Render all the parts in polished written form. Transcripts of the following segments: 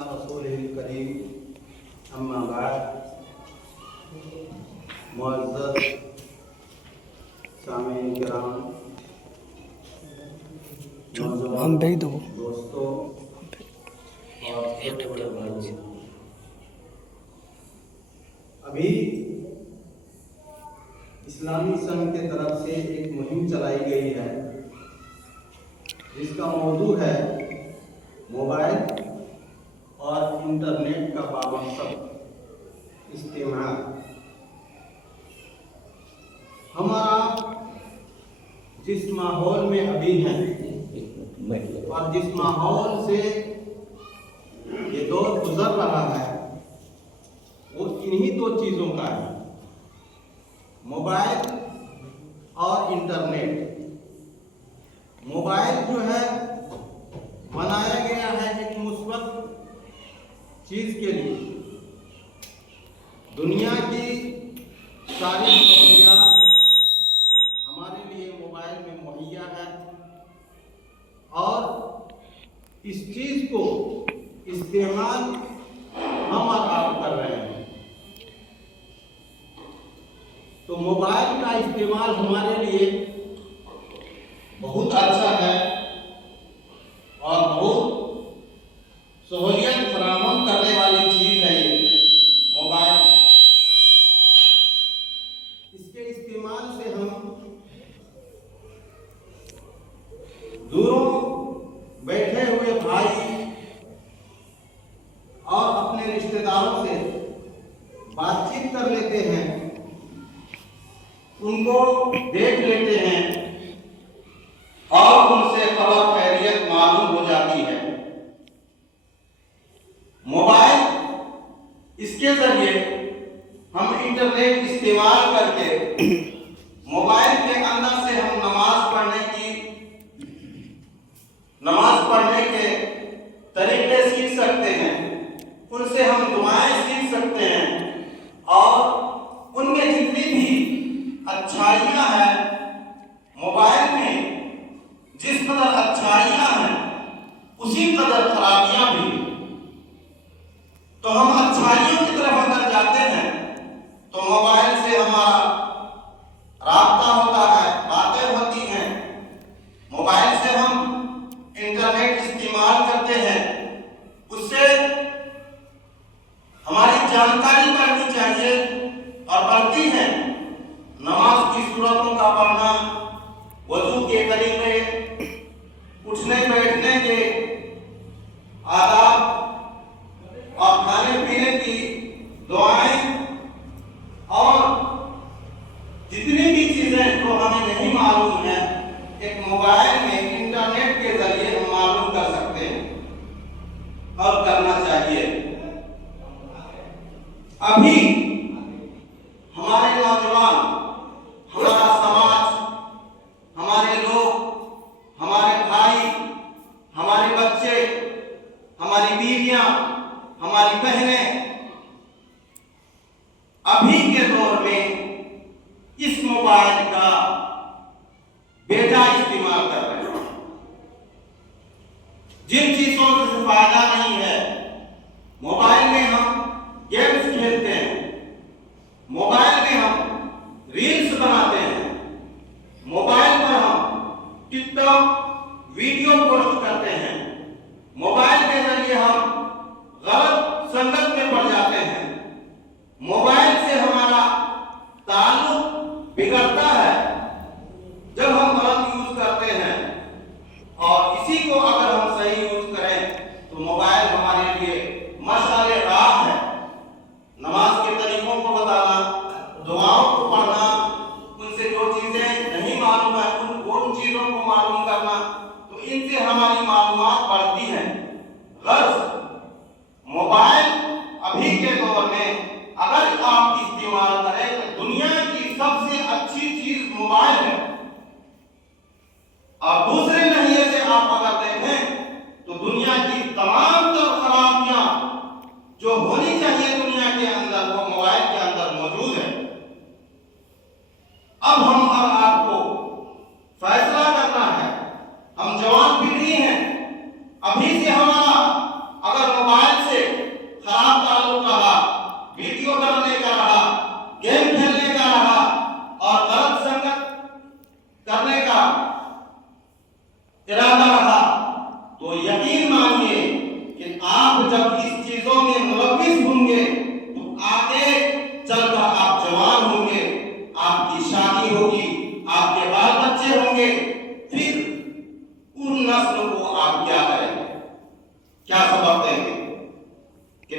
رسول کریم اما بعد معزز سامعین کرام، نوجوان دوستوں اور چھوٹے بڑے بھائیوں، ابھی اسلامی سنگھ کی طرف سے ایک مہم چلائی گئی ہے جس کا موضوع ہے موبائل اور انٹرنیٹ کا بامقصد استعمال۔ ہمارا جس ماحول میں ابھی ہیں اور جس ماحول سے یہ دور گزر رہا ہے وہ انہی دو چیزوں کا ہے، موبائل اور انٹرنیٹ۔ موبائل جو ہے بنایا گیا ہے ایک مثبت چیز کے لیے، دنیا کی ساری سہولیات ہمارے لیے موبائل میں مہیا ہے اور اس چیز کو استعمال ہم اور آپ کر رہے ہیں۔ تو موبائل کا استعمال ہمارے لیے بہت اچھا ہے اور بہت سہولیت فراہم کرنے والی چیز ہے یہ موبائل۔ اس کے استعمال سے ہم دوروں بیٹھے ہوئے بھائی اور اپنے رشتہ داروں سے بات چیت کر لیتے ہیں، ان کو دیکھ لیتے ہیں اور ان سے خبر خیریت معلوم ہو جاتی ہے۔ موبائل اس کے ذریعے ہم انٹرنیٹ استعمال کر کے موبائل کے اندر سے ہم نماز پڑھنے کے طریقے سیکھ سکتے ہیں، ان سے ہم دعائیں سیکھ سکتے ہیں اور ان میں جتنی بھی اچھائیاں ہیں موبائل میں جس قدر اچھائیاں ہیں اسی قدر خرابیاں بھی۔ تو ہم اچھائیوں کی طرف اگر جاتے ہیں تو موبائل سے ہمارا رابطہ ہوتا ہے، باتیں ہوتی ہیں، موبائل سے ہم انٹرنیٹ استعمال کرتے ہیں، اس سے ہماری جانکاری بڑھنی چاہیے اور بڑھتی ہے۔ نماز کی صورتوں کا پڑھنا، وضو کے طریقے، اٹھنے بیٹھنے کے آداب اور کھانے پینے کی دعائیں اور جتنی بھی چیزیں جو ہمیں نہیں معلوم ہیں ایک موبائل میں انٹرنیٹ کے ذریعے ہم معلوم کر سکتے ہیں اور کرنا چاہیے۔ ابھی ہمارے نوجوان، ہمارا سماج، ہمارے لوگ، ہمارے بھائی، ہمارے بچے، ہماری بیویاں، ہماری بہنیں ابھی کے دور میں اس موبائل کا بیجا استعمال کر رہے ہیں۔ جن چیزوں سے فائدہ نہیں ہے، موبائل میں ہم گیمز کھیلتے ہیں، موبائل میں ہم ریلز بناتے ہیں، موبائل پر ہم ٹک ٹاک ویڈیو پوسٹ کرتے ہیں، موبائل کے ذریعے ہم غلط سنگت میں پڑ جاتے ہیں، موبائل سے ہمارا تعلق بگڑتا ہے جب ہم غلط یوز کرتے ہیں، اور اسی کو اگر ہم صحیح یوز کریں تو موبائل ہمارے لیے مشعل راہ ہے۔ نماز کے طریقوں کو بتانا، دعاؤں کو پڑھنا، ان سے جو چیزیں نہیں معلوم ہیں ان چیزوں کو معلوم کرنا، تو ان سے ہماری معلومات بڑھتی ہیں۔ غرض موبائل ابھی کے دور میں اگر آپ استعمال کریں تو دنیا کی سب سے اچھی چیز موبائل ہے، اور دوسرے نظریے سے آپ اگر دیکھیں تو دنیا کی تمام تر خرابیاں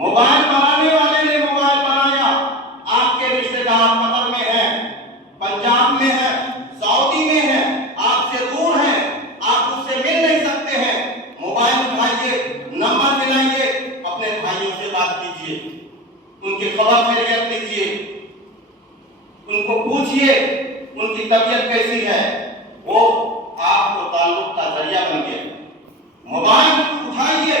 موبائل بنانے والے نے موبائل بنایا، آپ کے رشتے دار قطر میں ہیں، پنجاب میں ہیں، سعودی میں ہیں، آپ سے دور ہیں، آپ اس سے مل نہیں سکتے ہیں، موبائل اٹھائیے، نمبر ملائیے، اپنے بھائیوں سے بات کیجیے، ان کی خبر خیریت لیجیے، ان کو پوچھئے ان کی طبیعت کیسی ہے، وہ آپ کو تعلق کا ذریعہ بن گیا۔ موبائل اٹھائیے،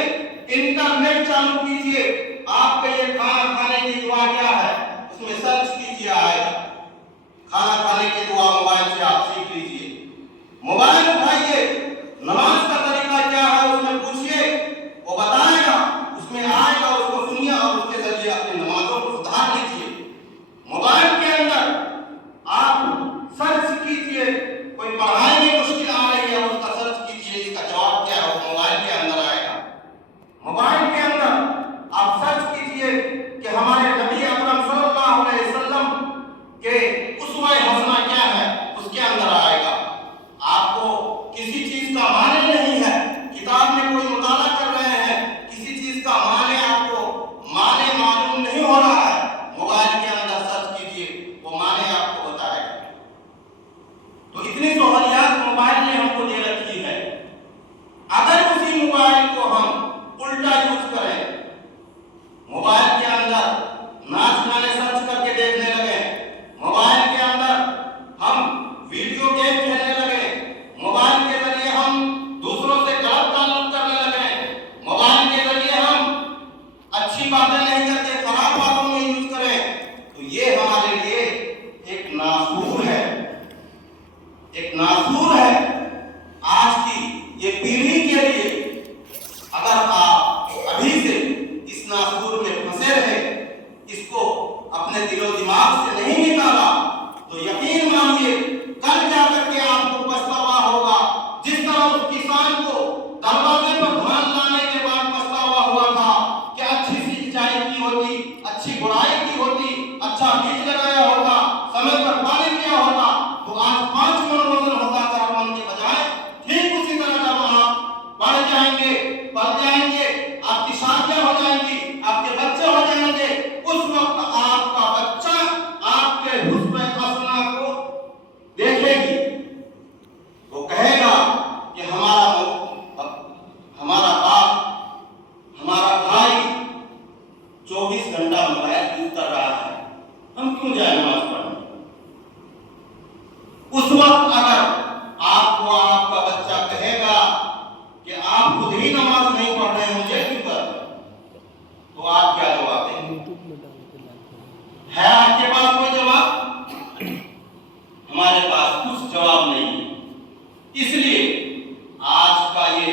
انٹرنیٹ چالو کیجیے، آپ کے یہ کھانا کھانے کی دعا کیا ہے اس میں سرچ کیجیے، آئے گا۔ کھانا کھانے کی دعا موبائل سے آپ سیکھ لیجیے۔ موبائل اٹھائیے، نماز کا طریقہ کیا ہے اس میں پوچھئے، وہ بتائے گا، اس میں آئے گا، اس کو سنیے اور اس کے ذریعے اپنی نمازوں کو سدھار لیجیے۔ موبائل کے اندر آپ سرچ کیجیے، کوئی پڑھائی میں مشکل آ رہی ہے اس کا سرچ کیجیے، اس کا جواب کیا ہے وہ موبائل کے اندر آئے گا۔ موبائل کے اندر آپ سرچ کیجیے کہ ہمارے نبی اکرم صلی اللہ علیہ وسلم کے اسوہ حسنہ کیا ہے، اس کے اندر آئے گا۔ آپ کو کسی چیز کا معنی نہیں ہے، کتاب میں کوئی مطالعہ کر رہے ہیں، کسی چیز کا معنی آپ کو معنی معلوم نہیں ہو رہا ہے، موبائل کے اندر سرچ کیجیے، وہ معنی آپ کو بتائے گا۔ تو اتنی سہولیات موبائل نے ہم کو دے رکھی ہے، اگر اسی موبائل کو ہم الٹا یوز کریں، موبائل کے اندر ناچ گانے سرچ کر کے دیکھنے لگے، موبائل کے اندر ہم ویڈیو گیم کھیلنے لگے، موبائل کے ذریعے ہم دوسروں سے غلط تعلق کرنے لگے، موبائل کے ذریعے ہم اچھی باتیں نہیں کرتے خراب باتوں میں یوز کریں، تو یہ ہمارے لیے ایک ناسور ہے، ایک ناسور ہے آج کی یہ پیڑھی کے لیے۔ اگر آپ ابھی سے اس ناسور میں پھنسے رہے، اس کو اپنے دل و دماغ سے نہیں نکالا، تو یقین مانیے کل جا کر کے آپ کو پچھتاوا ہوگا، جس طرح اس کسان کو دروازے پر دھان لانے کے بعد پچھتاوا ہوا تھا کہ اچھی سینچائی کی ہوتی، اچھی گڑائی کی ہوتی، اچھا بیج لگایا ہوتا، سمے پر پانی دیا ہوتا، تو آج 5 من وزن ہوتا 4 من کے بجائے۔ ٹھیک اسی طرح جب آپ بڑھ جائیں گے، پل جائیں گے، آپ کی شادیاں ہو جائیں گی، آپ کے بچے ہو جائیں گے، اس وقت آپ کا بچہ آپ کے حسن حسنہ کو دیکھے گی، وہ کہے گا کہ ہمارا باپ، ہمارا بھائی 24 گھنٹہ موبائل یوز کر رہا ہے، ہم کیوں جائیں نماز پڑھنے؟ اس وقت اگر آپ کو آپ کا بچہ کہے گا کہ آپ خود ہی نماز نہیں پڑھ رہے، مجھے کیوں کر رہے، تو آپ کیا جواب دیں گے؟ ہے آپ کے پاس کوئی جواب؟ ہمارے پاس کچھ جواب نہیں ہے۔ اس لیے آج کا یہ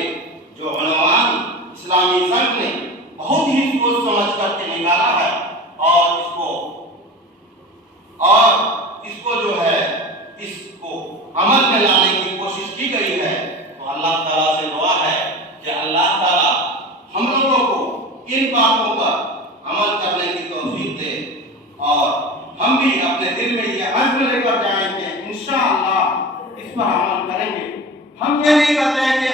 جو عنوان اسلامی سنگ نے بہت ہی سوچ سمجھ کر کے نکالا ہے، اور اس کو جو ہے اس کو عمل میں لانے کی کوشش کی گئی ہے، تو اللہ تعالیٰ سے دعا ہے کہ اللہ تعالیٰ ہم لوگوں کو ان باتوں پر عمل کرنے کی توفیق دے، اور ہم بھی اپنے دل میں یہ عزم لے کر جائیں کہ انشاءاللہ اس پر عمل کریں گے۔ ہم یہ نہیں کہتے ہیں کہ